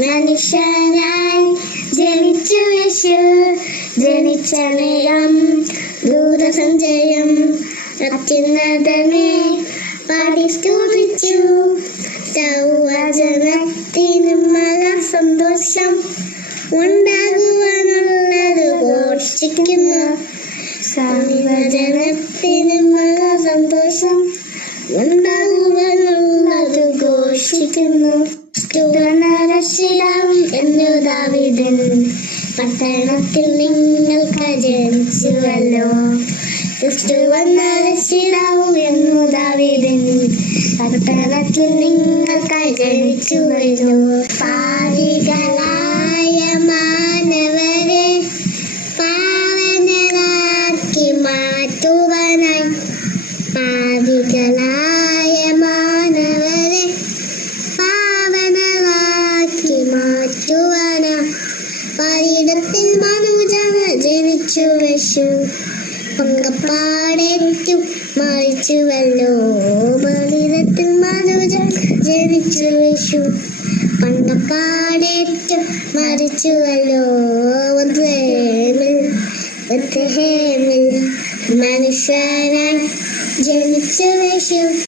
മനുഷ്യനായി ജനിച്ചു യേശു, ജനിച്ച നേരം ദൂരസഞ്ചയം അത്യുന്നതനെ പാടി സ്തുതിച്ചു. സർവജനത്തിനും മഹാ സന്തോഷം ഉണ്ടാകുവാനുള്ളത് ഘോഷിക്കുന്നു. സർവജനത്തിനും മഹാ സന്തോഷം ഉണ്ടാകുവാനുള്ളത് ഘോഷിക്കുന്നു. രക്ഷിതാവും എന്നു ദാവീദൻ പട്ടണത്തിൽ നിങ്ങൾക്ക് ജനിച്ചുവല്ലോ. ക്രിസ്തുവെന്ന രക്ഷിതാവും എന്നു ദാവീദൻ പട്ടണത്തിൽ നിങ്ങൾക്ക് ജനിച്ചുവല്ലോ. പാപികളായ മാനവരെ പാവനരാക്കി മാറ്റുവാനായി, പാപികളായ മാനവരെ പാവനരാക്കി മാറ്റുവാനായി പീഠത്തിൽ മനുജന ജനിച്ചു യേശു, പങ്കപ്പാടേറ്റു മരിച്ചുവല്ലോ. പീഠത്തിൽ മനുജൻ ജനിച്ചു യേശു, പങ്കപ്പാടേറ്റു മരിച്ചുവല്ലോ. മനുഷ്യനായി ജനിച്ചു യേശു.